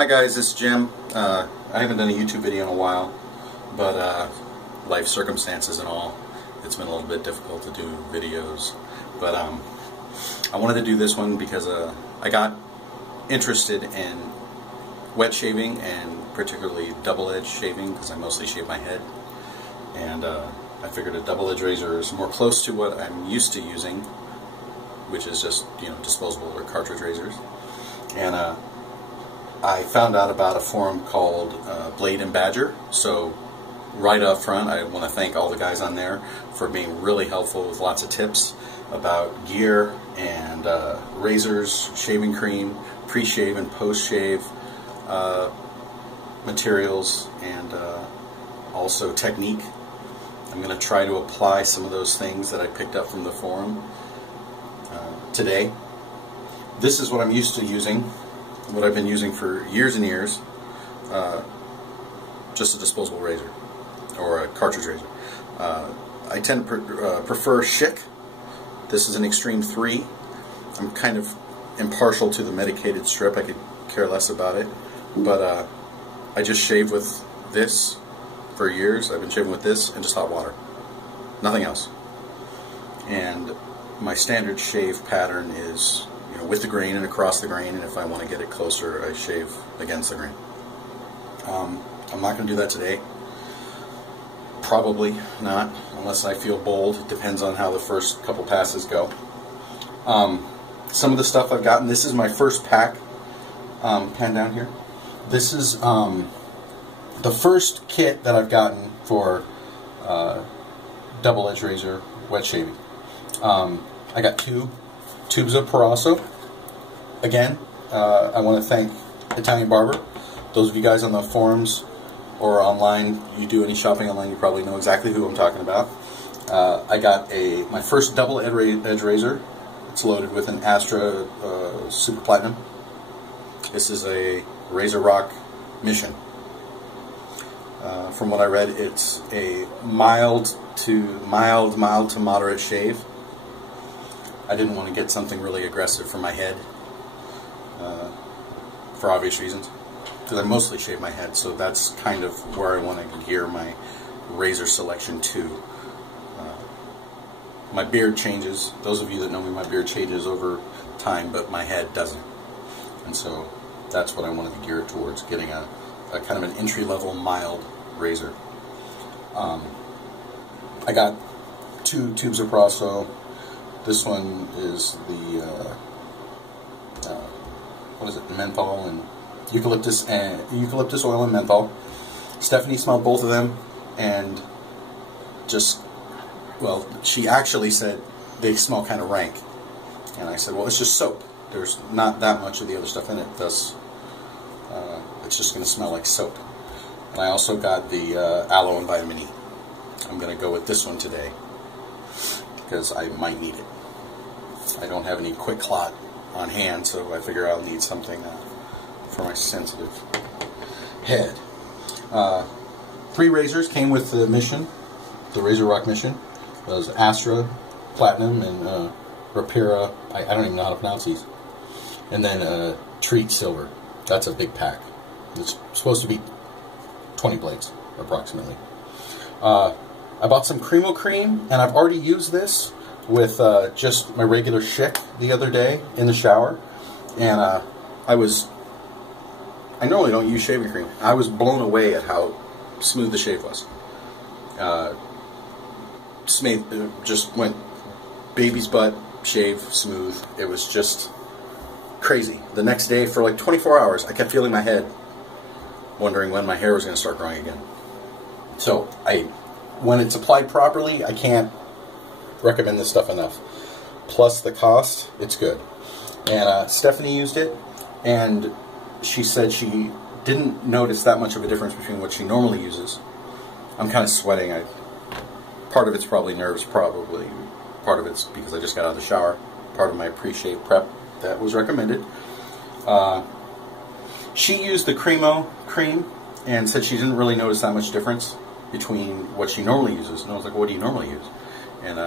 Hi guys, this is Jim. I haven't done a YouTube video in a while, but life circumstances and all, it's been a little bit difficult to do videos. But I wanted to do this one because I got interested in wet shaving and particularly double-edged shaving because I mostly shave my head. And I figured a double-edged razor is more close to what I'm used to using, which is just, disposable or cartridge razors. And I found out about a forum called Blade and Badger. So right up front, I want to thank all the guys on there for being really helpful with lots of tips about gear and razors, shaving cream, pre-shave and post-shave materials, and also technique. I'm going to try to apply some of those things that I picked up from the forum today. This is what I'm used to using, what I've been using for years and years, just a disposable razor or a cartridge razor. I tend to prefer Schick. This is an Extreme 3. I'm kind of impartial to the medicated strip. I could care less about it, but I just shave with this for years. I've been shaving with this and just hot water, nothing else. And my standard shave pattern is, with the grain and across the grain, and if I want to get it closer, I shave against the grain. I'm not going to do that today. Probably not, unless I feel bold. It depends on how the first couple passes go. Some of the stuff I've gotten, this is my first pack, pan down here. This is the first kit that I've gotten for double-edged razor wet shaving. I got two tubes of Parasso. Again, I want to thank Italian Barber. Those of you guys on the forums or online, you do any shopping online, you probably know exactly who I'm talking about. I got my first double-edged razor. It's loaded with an Astra Super Platinum. This is a Razor Rock Mission. From what I read, it's a mild to moderate shave. I didn't want to get something really aggressive for my head, for obvious reasons, because I mostly shave my head, so that's kind of where I want to gear my razor selection to. My beard changes. Those of you that know me, my beard changes over time, but my head doesn't. And so that's what I wanted to gear it towards, getting a kind of an entry-level mild razor. I got two tubes of Parasso. This one is the what is it? Menthol and eucalyptus oil and menthol. Stephanie smelled both of them and just, well, she actually said they smell kind of rank, and I said, well, it's just soap. There's not that much of the other stuff in it, thus it's just going to smell like soap. And I also got the aloe and vitamin E. I'm going to go with this one today because I might need it. I don't have any quick clot on hand, so I figure I'll need something for my sensitive head. 3 razors came with the Mission, the Razor Rock Mission. It was Astra Platinum and Rapira, I don't even know how to pronounce these. And then Treat Silver. That's a big pack. It's supposed to be 20 blades, approximately. I bought some Cremo Cream, and I've already used this with just my regular Schick the other day in the shower. And I normally don't use shaving cream. I was blown away at how smooth the shave was. Just went baby's butt, shave, smooth. It was just crazy. The next day, for like 24 hours, I kept feeling my head, wondering when my hair was going to start growing again. So, when it's applied properly, I can't recommend this stuff enough. Plus the cost, it's good. And Stephanie used it, and she said she didn't notice that much of a difference between what she normally uses. I'm kind of sweating. Part of it's probably nerves, probably. Part of it's because I just got out of the shower. Part of my pre-shave prep that was recommended. She used the Cremo Cream and said she didn't really notice that much difference between what she normally uses. And I was like, what do you normally use? And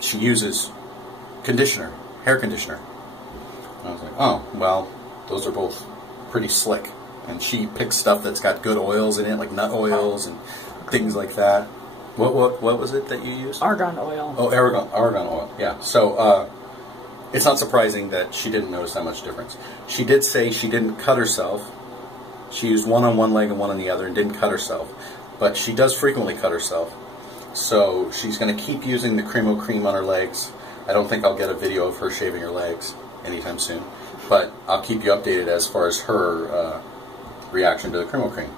she uses conditioner, hair conditioner. And I was like, oh, well, those are both pretty slick. And she picks stuff that's got good oils in it, like nut oils and things like that. What was it that you used? Argan oil. Oh, argan oil. Yeah. So it's not surprising that she didn't notice that much difference. She did say she didn't cut herself. She used one on one leg and one on the other and didn't cut herself. But she does frequently cut herself. So she's going to keep using the Cremo Cream on her legs. I don't think I'll get a video of her shaving her legs anytime soon. But I'll keep you updated as far as her reaction to the Cremo Cream.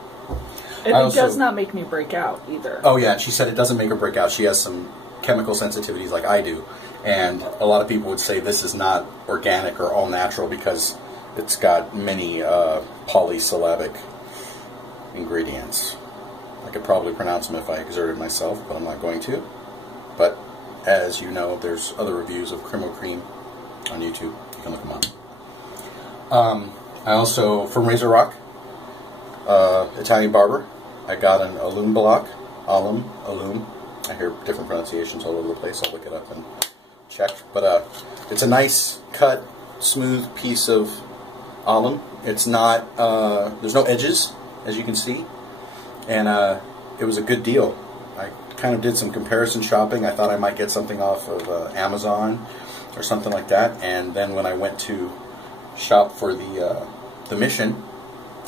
It does not make me break out either. Oh yeah, she said it doesn't make her break out. She has some chemical sensitivities like I do. And a lot of people would say this is not organic or all natural because it's got many polysyllabic ingredients. I could probably pronounce them if I exerted myself, but I'm not going to. But as you know, there's other reviews of Cremo Cream on YouTube. You can look them up. I also, from Razor Rock, Italian barber, I got an alum block. Alum. I hear different pronunciations all over the place. I'll look it up and check. But it's a nice cut, smooth piece of alum. It's not, there's no edges, as you can see. And it was a good deal. I kind of did some comparison shopping. I thought I might get something off of Amazon or something like that. And then when I went to shop for the Mission,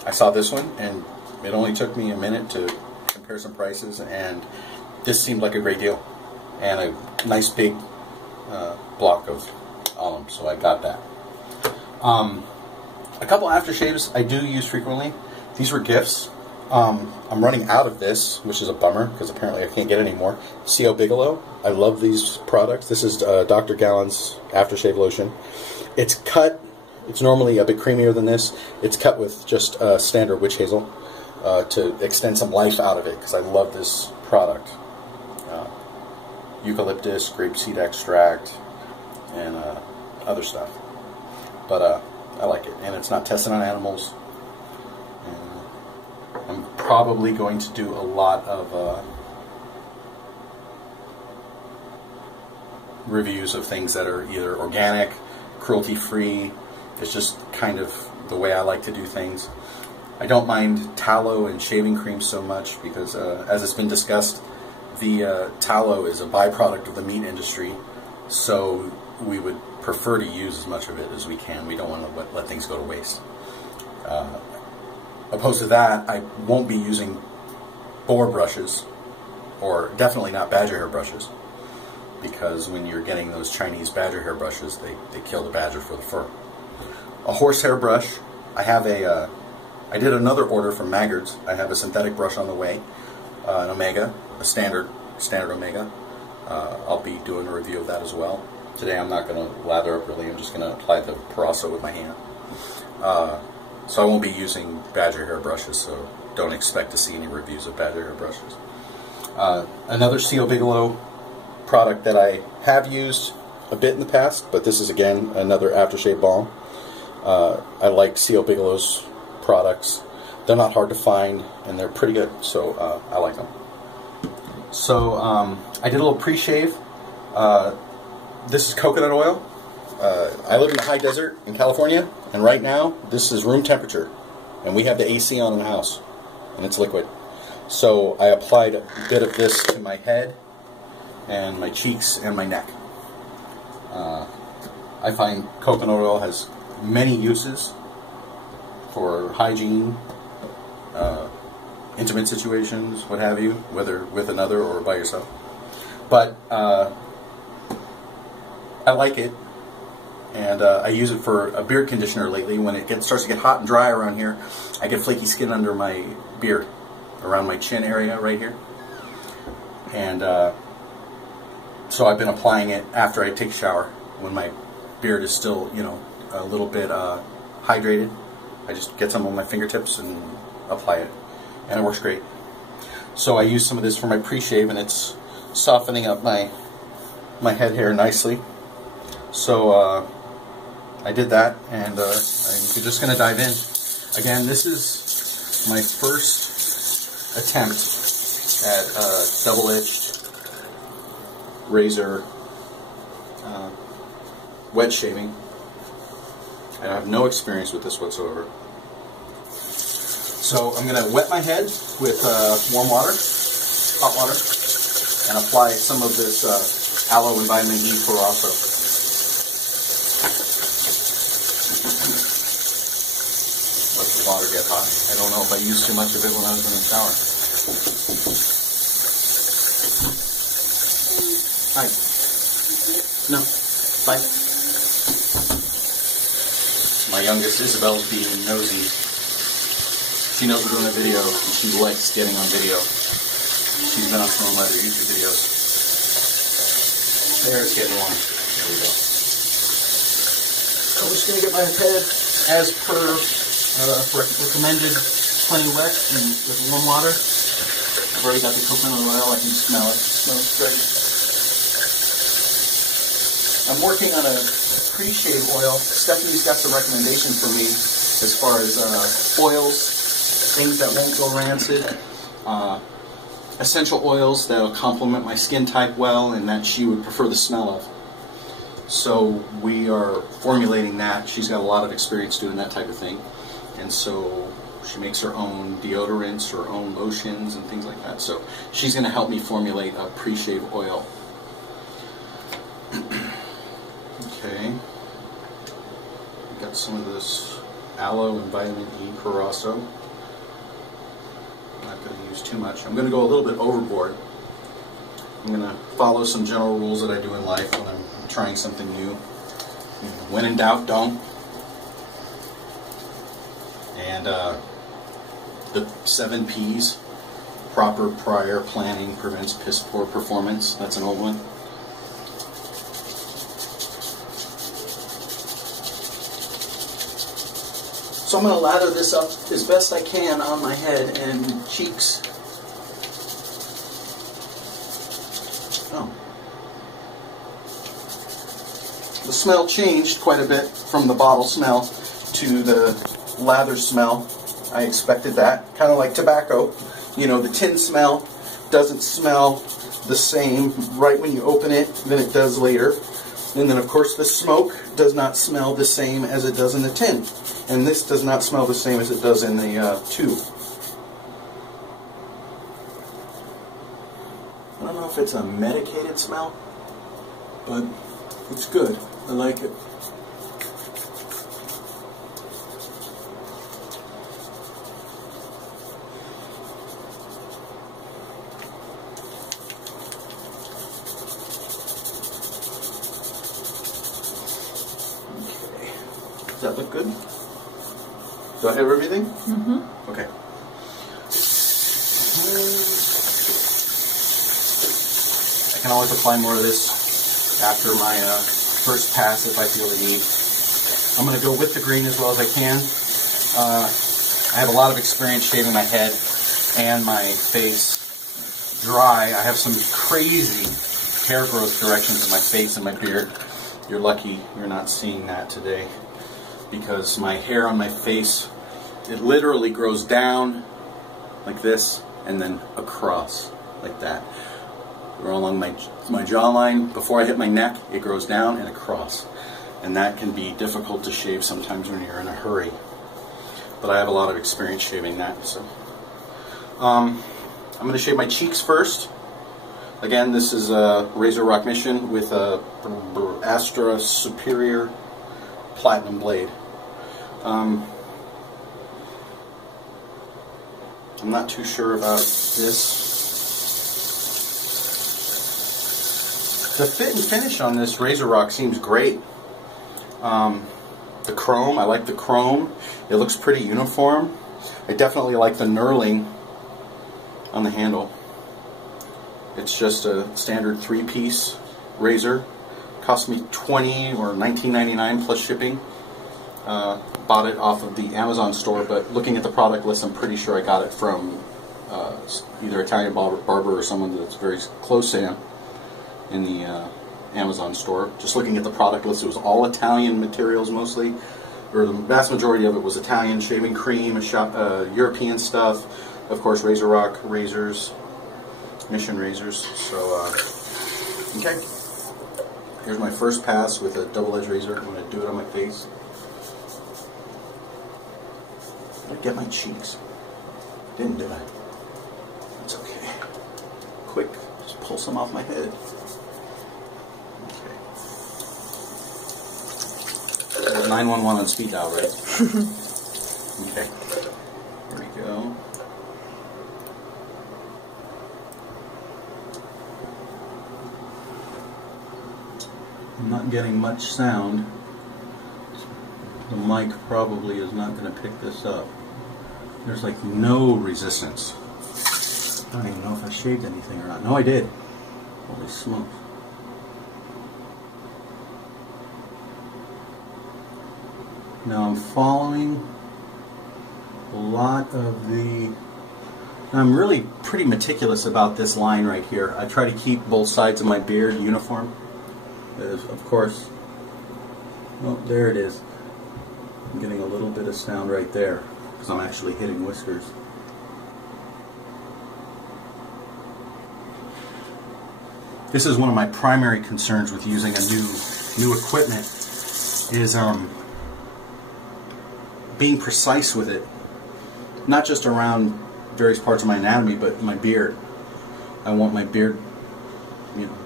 I saw this one, and it only took me a minute to compare some prices, and this seemed like a great deal. And a nice big block of alum, so I got that. A couple aftershaves I do use frequently. These were gifts. I'm running out of this, which is a bummer, because apparently I can't get any more. C.O. Bigelow. I love these products. This is Dr. Gallon's aftershave lotion. It's cut. It's normally a bit creamier than this. It's cut with just standard witch hazel to extend some life out of it, because I love this product. Eucalyptus, grapeseed extract, and other stuff. But I like it, and it's not tested on animals. I'm probably going to do a lot of reviews of things that are either organic, cruelty-free. It's just kind of the way I like to do things. I don't mind tallow and shaving cream so much because, as it's been discussed, the tallow is a byproduct of the meat industry, so we would prefer to use as much of it as we can. We don't want to let things go to waste. Opposed to that, I won't be using boar brushes, or definitely not badger hair brushes, because when you're getting those Chinese badger hair brushes, they kill the badger for the fur. A horsehair brush. I did another order from Maggard's. I have a synthetic brush on the way, an Omega, a standard Omega. I'll be doing a review of that as well. Today I'm not going to lather up really. I'm just going to apply the Parasso with my hand. So I won't be using badger hair brushes, so don't expect to see any reviews of badger hair brushes. Another C.O. Bigelow product that I have used a bit in the past, but this is again another aftershave balm. I like C.O. Bigelow's products. They're not hard to find, and they're pretty good, so I like them. So I did a little pre-shave. This is coconut oil. I live in the high desert in California, and right now this is room temperature, and we have the AC on in the house, and it's liquid. So I applied a bit of this to my head and my cheeks and my neck. I find coconut oil has many uses for hygiene, intimate situations, what have you, whether with another or by yourself. But I like it, and I use it for a beard conditioner lately. When it starts to get hot and dry around here, I get flaky skin under my beard, around my chin area right here. And so I've been applying it after I take a shower, when my beard is still, you know, a little bit hydrated. I just get some on my fingertips and apply it, and it works great. So I use some of this for my pre-shave, and it's softening up my head hair nicely. So I did that, and I'm just going to dive in. Again, this is my first attempt at double-edged razor wet shaving, and I have no experience with this whatsoever. So I'm going to wet my head with warm water, hot water, and apply some of this aloe and vitamin E Curaçao. Let the water get hot. I don't know if I used too much of it when I was in the shower. Hi. No. Bye. My youngest Isabel's being nosy. She knows we're doing a video, and she likes getting on video. She's been on some of my other YouTube videos. There, it's getting warm. There we go. So I'm just going to get my head, as per recommended, plenty wet and with warm water. I've already got the coconut oil. I can smell it. It smells great. I'm working on a pre-shave oil. Stephanie's got some recommendations for me as far as oils, things that won't go rancid, essential oils that will complement my skin type well and that she would prefer the smell of. So we are formulating that. She's got a lot of experience doing that type of thing. And so she makes her own deodorants, her own lotions and things like that. So she's going to help me formulate a pre-shave oil. Okay. Got some of this aloe and vitamin E Curaçao. I'm not going to use too much. I'm going to go a little bit overboard. I'm going to follow some general rules that I do in life when I'm trying something new. When in doubt, don't. And the 7 P's, proper prior planning prevents piss poor performance. That's an old one. So I'm going to lather this up as best I can on my head and cheeks. Oh. The smell changed quite a bit from the bottle smell to the lather smell. I expected that. Kind of like tobacco. You know, the tin smell doesn't smell the same right when you open it than it does later. And then, of course, the smoke does not smell the same as it does in the tin. And this does not smell the same as it does in the tube. I don't know if it's a medicated smell, but it's good. I like it. Does that look good? Do I have everything? Mm-hmm. Okay. I can always apply more of this after my first pass if I feel the need. I'm going to go with the green as well as I can. I have a lot of experience shaving my head and my face dry. I have some crazy hair growth directions in my face and my beard. You're lucky you're not seeing that today, because my hair on my face, it literally grows down like this and then across like that. Along my jawline, before I hit my neck, it grows down and across. And that can be difficult to shave sometimes when you're in a hurry. But I have a lot of experience shaving that. So I'm going to shave my cheeks first. Again, this is a Razor Rock Mission with a Astra Superior Platinum blade. I'm not too sure about this. The fit and finish on this Razor Rock seems great. The chrome, I like the chrome. It looks pretty uniform. I definitely like the knurling on the handle. It's just a standard 3-piece razor. Cost me $20 or $19.99 plus shipping. Bought it off of the Amazon store, but looking at the product list, I'm pretty sure I got it from either Italian barber or someone that's very close to him in the Amazon store. Just looking at the product list, it was all Italian materials mostly, or the vast majority of it was Italian shaving cream, European stuff, of course Razor Rock razors, Mission razors. So, okay, here's my first pass with a double-edged razor. I'm going to do it on my face. I'm going to get my cheeks. Didn't, did I? It's okay. Quick, just pull some off my head. Okay. 911 on speed dial, right? Okay. There we go. I'm not getting much sound. The mic probably is not going to pick this up. There's like no resistance. I don't even know if I shaved anything or not. No, I did. Holy smokes. Now I'm following a lot of the... I'm really pretty meticulous about this line right here. I try to keep both sides of my beard uniform. Of course, oh, there it is. I'm getting a little bit of sound right there because I'm actually hitting whiskers. This is one of my primary concerns with using a new equipment is being precise with it, not just around various parts of my anatomy, but my beard. I want my beard, you know,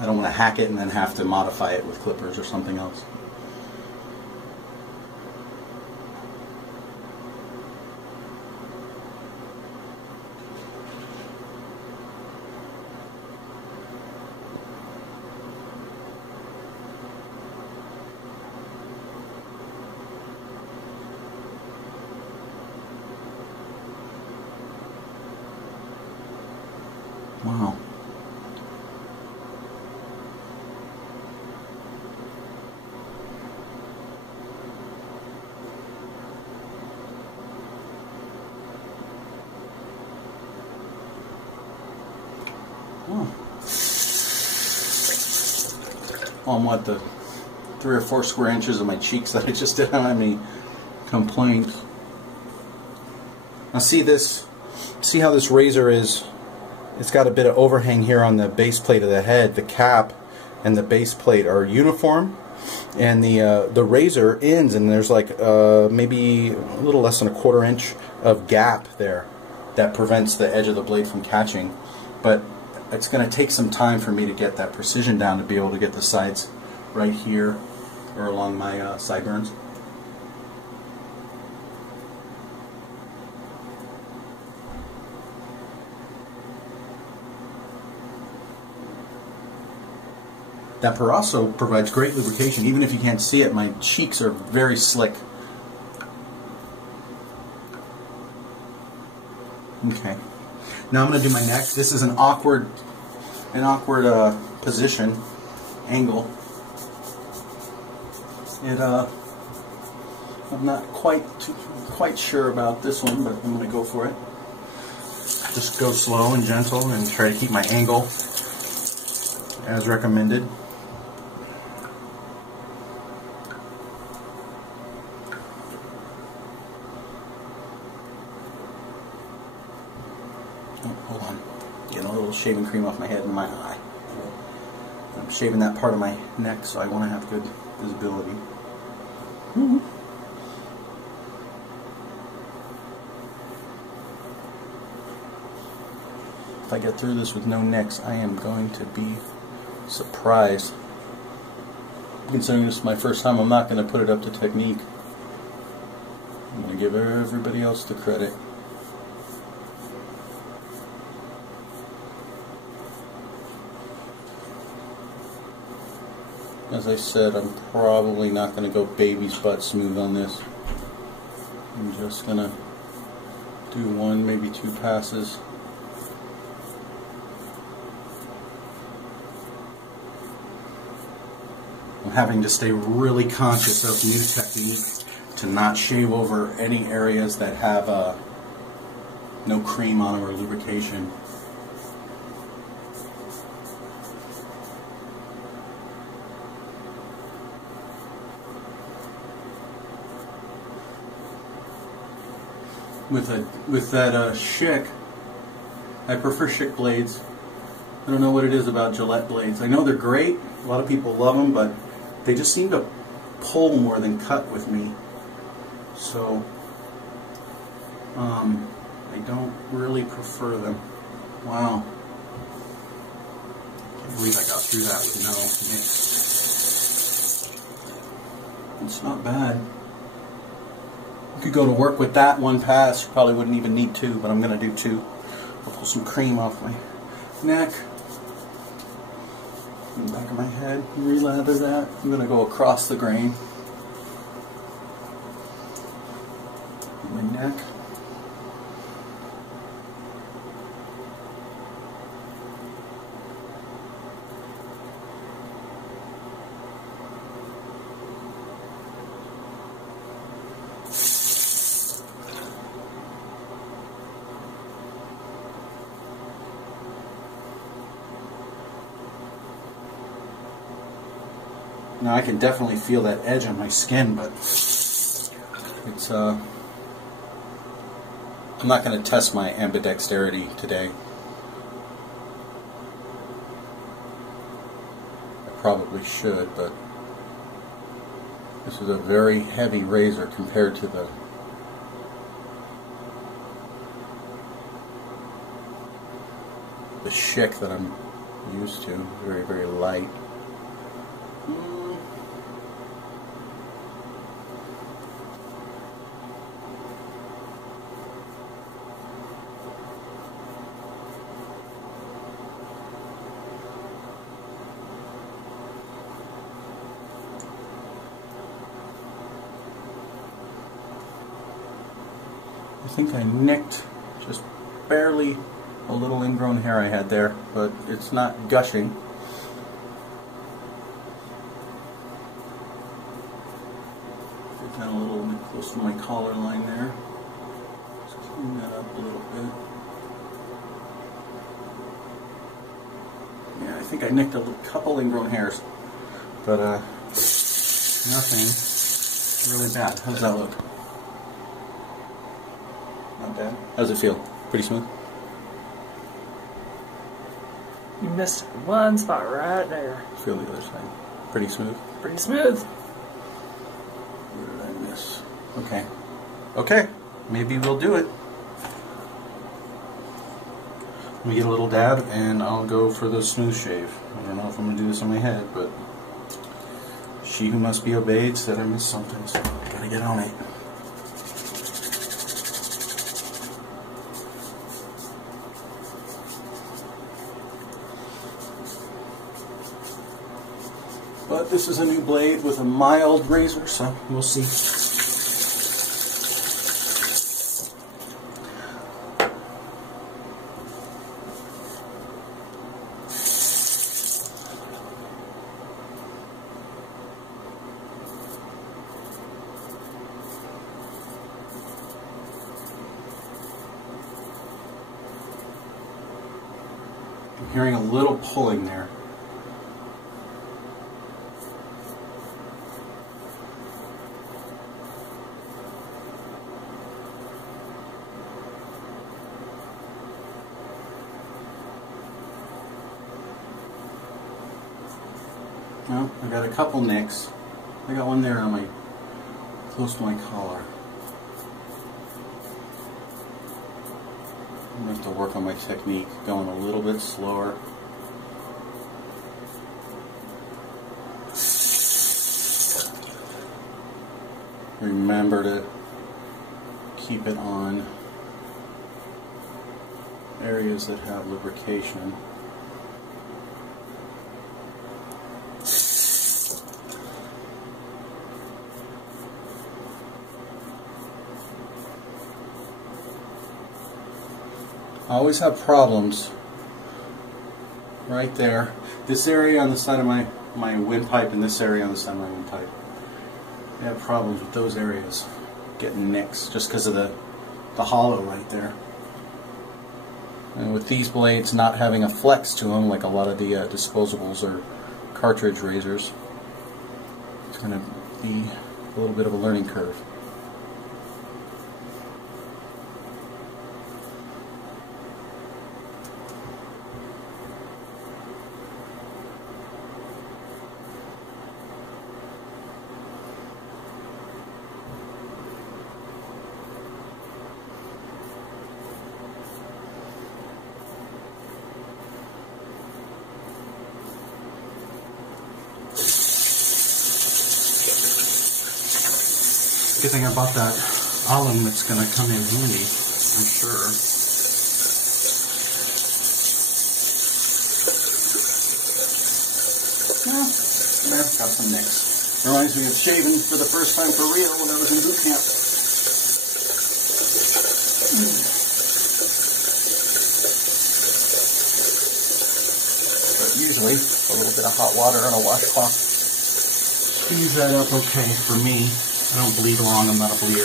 I don't want to hack it and then have to modify it with clippers or something else. Wow. On what, the 3 or 4 square inches of my cheeks that I just didn't have any complaints. Now see this, see how this razor is, it's got a bit of overhang here on the base plate of the head. The cap and the base plate are uniform, and the razor ends, and there's like maybe a little less than a 1/4 inch of gap there that prevents the edge of the blade from catching. But it's going to take some time for me to get that precision down to be able to get the sides right here or along my sideburns. That also provides great lubrication. Even if you can't see it, my cheeks are very slick. Okay. Now I'm going to do my neck. This is an awkward position, angle. I'm not quite sure about this one, but I'm going to go for it. Just go slow and gentle and try to keep my angle as recommended. Oh, hold on. Getting a little shaving cream off my head and my eye. I'm shaving that part of my neck, so I want to have good visibility. If I get through this with no nicks, I am going to be surprised. Considering this is my first time, I'm not going to put it up to technique. I'm going to give everybody else the credit. As I said, I'm probably not going to go baby's butt smooth on this. I'm just going to do 1, maybe 2 passes. I'm having to stay really conscious of new technique to not shave over any areas that have no cream on them or lubrication. With that Schick, I prefer Schick blades. I don't know what it is about Gillette blades. I know they're great. A lot of people love them, but they just seem to pull more than cut with me. So I I don't really prefer them. Wow. Can't believe I got through that with no mix. It's not bad. You could go to work with that one pass. You probably wouldn't even need two, but I'm going to do two. I'll pull some cream off my neck. In the back of my head. Relather that. I'm going to go across the grain. My neck. Now I can definitely feel that edge on my skin, but it's I'm not going to test my ambidexterity today. I probably should, but this is a very heavy razor compared to the Schick that I'm used to. Very, very light. I think I nicked just barely a little ingrown hair I had there, but it's not gushing. Get down a little bit close to my collar line there. Just clean that up a little bit. Yeah, I think I nicked a couple ingrown hairs, but nothing really bad. How does that look? Not bad. How does it feel? Pretty smooth? You missed one spot right there. Feel the other side. Pretty smooth? Pretty smooth. Where did I miss? Okay. Okay. Maybe we'll do it. Let me get a little dab and I'll go for the smooth shave. I don't know if I'm going to do this on my head, but she who must be obeyed said I missed something, so I gotta get on it. But this is a new blade with a mild razor, so we'll see. I'm hearing a little pulling there. No, I got a couple nicks. I got one there on my, close to my collar. I'm going to have to work on my technique, going a little bit slower. Remember to keep it on areas that have lubrication. I always have problems right there. This area on the side of my windpipe and this area on the side of my windpipe. I have problems with those areas getting nicks just because of the hollow right there. And with these blades not having a flex to them like a lot of the disposables or cartridge razors, it's going to be a little bit of a learning curve. Good thing I bought that alum that's going to come in handy, I'm sure. Yeah, I've got some mix. Reminds me of shaving for the first time for real when I was in boot camp. But usually, a little bit of hot water on a washcloth cleans that up okay for me. I don't bleed long, I'm not a bleeder. I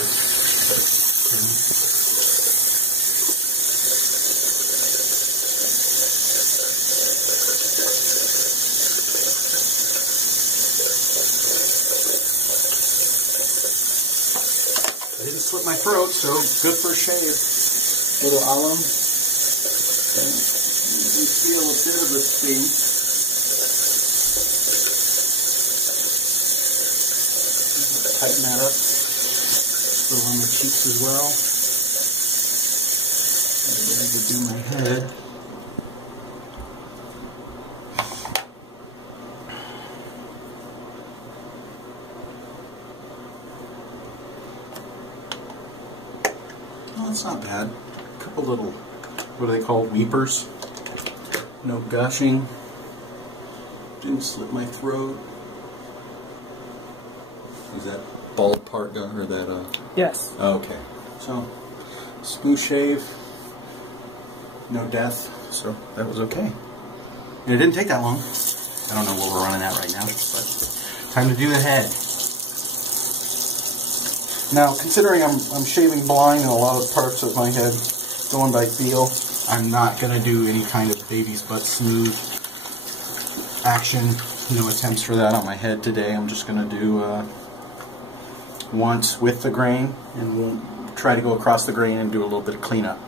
didn't slit my throat, so good for a shave. Little alum. And you can feel a bit of the sting. Tighten that up. Go on the cheeks as well. And I could do my head. Well, that's not bad. A couple little, what are they called, weepers? No gushing. Didn't slit my throat. Is that bald part done, or that, Yes. Okay. So, smooth shave. No death. So, that was okay. And it didn't take that long. I don't know what we're running at right now, but time to do the head. Now, considering I'm shaving blind in a lot of parts of my head, going by feel, I'm not going to do any kind of baby's butt smooth action. No attempts for that on my head today. I'm just going to do once with the grain, and we'll try to go across the grain and do a little bit of cleanup.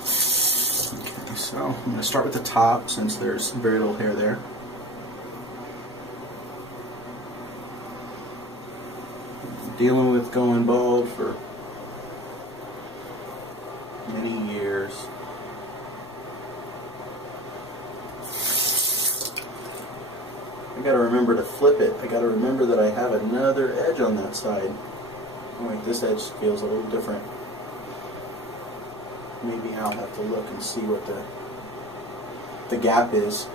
Okay, so I'm going to start with the top since there's very little hair there. Dealing with going bald for many years. I gotta remember to flip it. I gotta remember that I have another edge on that side. Oh wait, this edge feels a little different. Maybe I'll have to look and see what the gap is.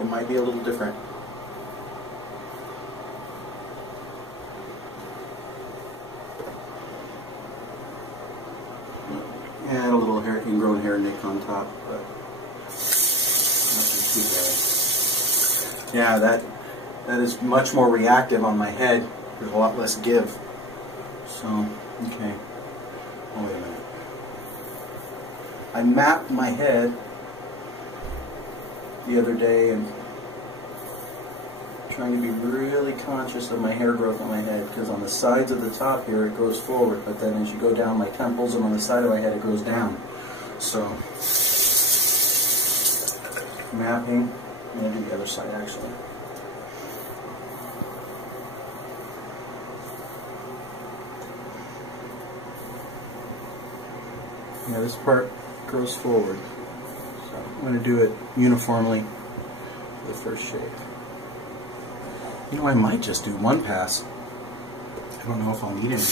It might be a little different. Add a little hair, ingrown hair nick on top, but nothing too bad. Yeah, that is much more reactive on my head. There's a lot less give. So, okay. Oh, wait a minute. I mapped my head the other day and trying to be really conscious of my hair growth on my head, because on the sides of the top here it grows forward, but then as you go down my temples and on the side of my head it grows down. So, mapping, I'm going to do the other side actually. Yeah, this part grows forward, so I'm going to do it uniformly for the first shave. You know, I might just do one pass. I don't know if I'll need any more.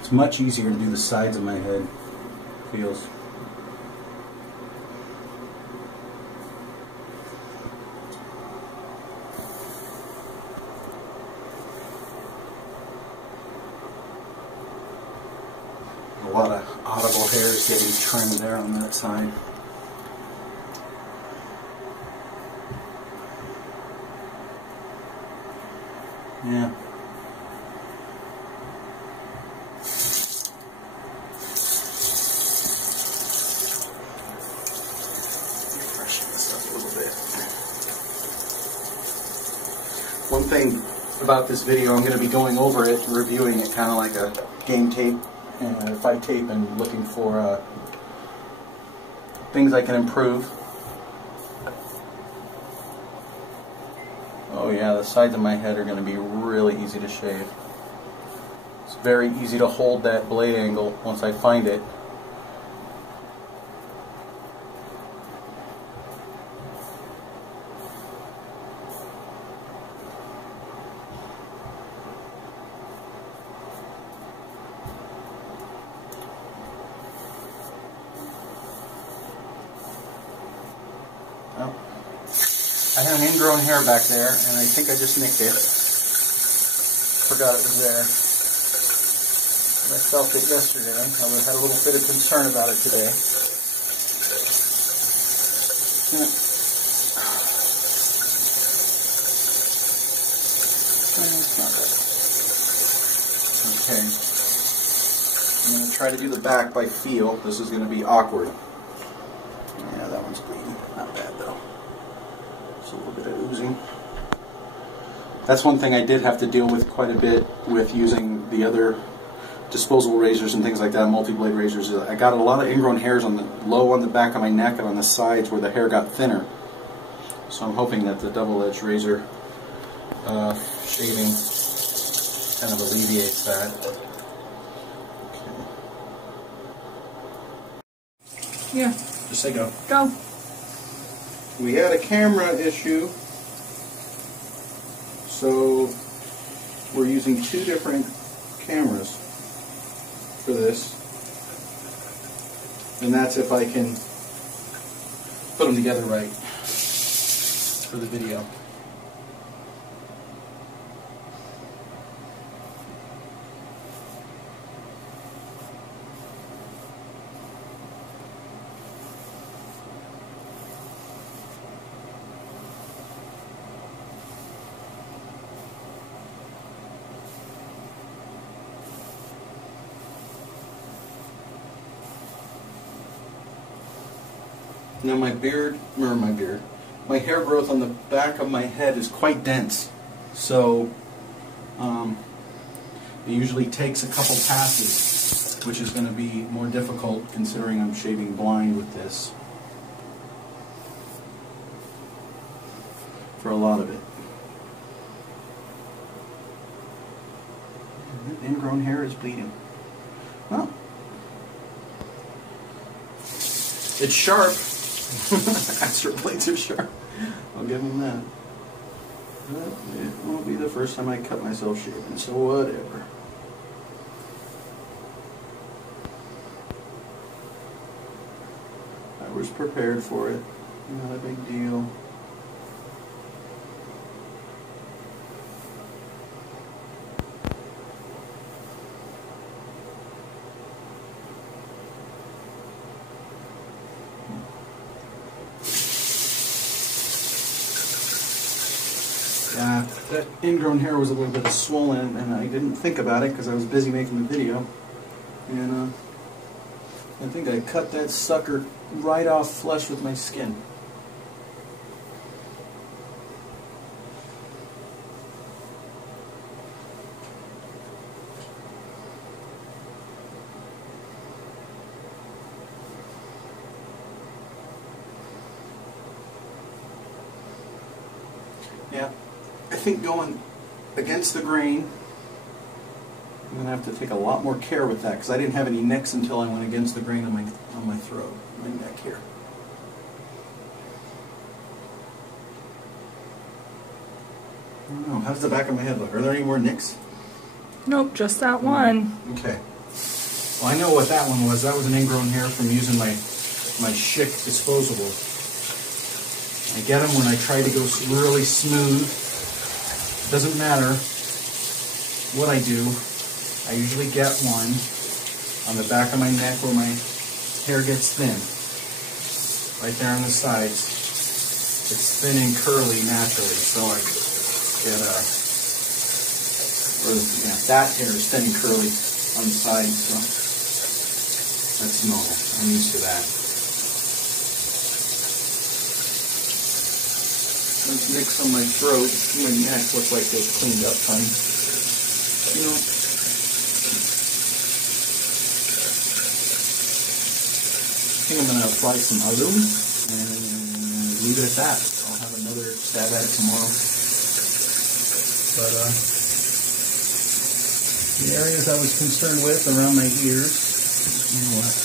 It's much easier to do the sides of my head. Feels. A lot of audible hairs getting trimmed there on that side. Yeah. Freshen this up a little bit. One thing about this video, I'm going to be going over it, reviewing it kind of like a game tape and a fight tape, and looking for things I can improve. Oh yeah, the sides of my head are going to be really easy to shave. It's very easy to hold that blade angle once I find it, I had an ingrown hair back there, and I think I just nicked it. Forgot it was there. I felt it yesterday. I had a little bit of concern about it today. It's not bad. Okay. I'm going to try to do the back by feel. This is going to be awkward. Yeah, that one's bleeding. Not bad though. Just a little bit of oozing. That's one thing I did have to deal with quite a bit with using the other disposable razors and things like that, multi-blade razors. I got a lot of ingrown hairs on the low on the back of my neck and on the sides where the hair got thinner. So I'm hoping that the double-edged razor shaving kind of alleviates that. Okay. Yeah. Just say go. Go. We had a camera issue, so we're using two different cameras for this, and that's if I can put them together right for the video. Now my hair growth on the back of my head is quite dense, so it usually takes a couple passes, which is going to be more difficult considering I'm shaving blind with this for a lot of it. Ingrown hair is bleeding. Well, it's sharp. Extra blades are sharp. I'll give them that. But it won't be the first time I cut myself shaving, so whatever. I was prepared for it. Not a big deal. That ingrown hair was a little bit swollen, and I didn't think about it because I was busy making the video. And I think I cut that sucker right off flush with my skin. Yeah. I think going against the grain, I'm going to have to take a lot more care with that because I didn't have any nicks until I went against the grain on my throat, my neck here. I don't know. How does the back of my head look? Are there any more nicks? Nope, just that one. Okay. Well, I know what that one was. That was an ingrown hair from using my Schick disposable. I get them when I try to go really smooth. Doesn't matter what I do. I usually get one on the back of my neck where my hair gets thin. Right there on the sides. It's thin and curly naturally, so I get that hair is thin and curly on the side, so that's normal. I'm used to that. Those nicks on my throat, my neck look like they've cleaned up funny. You know, I think I'm going to apply some alum and leave it at that. I'll have another stab at it tomorrow. But the areas I was concerned with around my ears, you know what?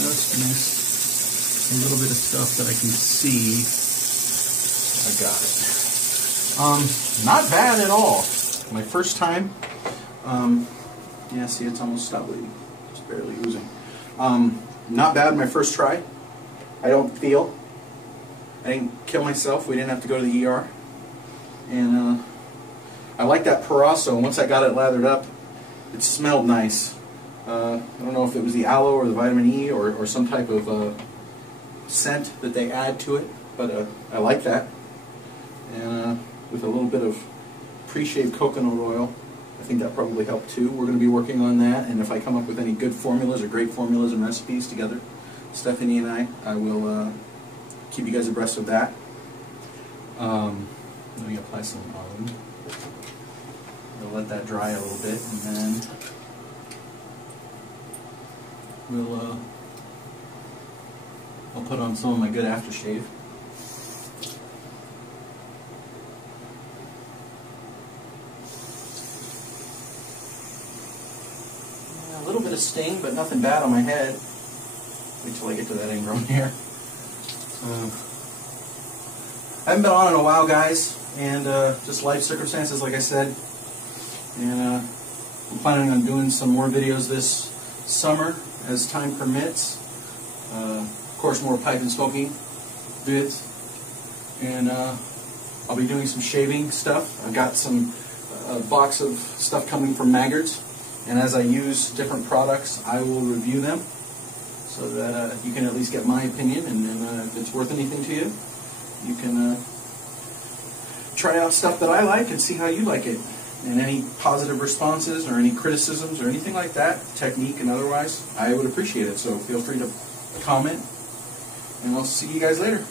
Just missed a little bit of stuff that I can see. I got it. Not bad at all. My first time Yeah, see, it's almost stopped bleeding. Just barely oozing. Not bad my first try. I don't feel. I didn't kill myself. We didn't have to go to the ER. And I like that Parasso. Once I got it lathered up, it smelled nice. I don't know if it was the aloe or the vitamin E or some type of scent that they add to it, but I like that. And with a little bit of pre-shaved coconut oil, I think that probably helped too. We're going to be working on that, and if I come up with any good formulas or great formulas and recipes together, Stephanie and I will keep you guys abreast of that. Let me apply some on. We'll let that dry a little bit, and then I'll put on some of my good aftershave. A little bit of sting, but nothing bad on my head. Wait till I get to that ingrown hair. I haven't been on in a while, guys, and just life circumstances, like I said. And I'm planning on doing some more videos this summer as time permits. Of course, more pipe and smoking vids. And I'll be doing some shaving stuff. I've got some box of stuff coming from Maggards. And as I use different products, I will review them so that you can at least get my opinion. And then if it's worth anything to you, you can try out stuff that I like and see how you like it. And any positive responses or any criticisms or anything like that, technique and otherwise, I would appreciate it. So feel free to comment, and I'll see you guys later.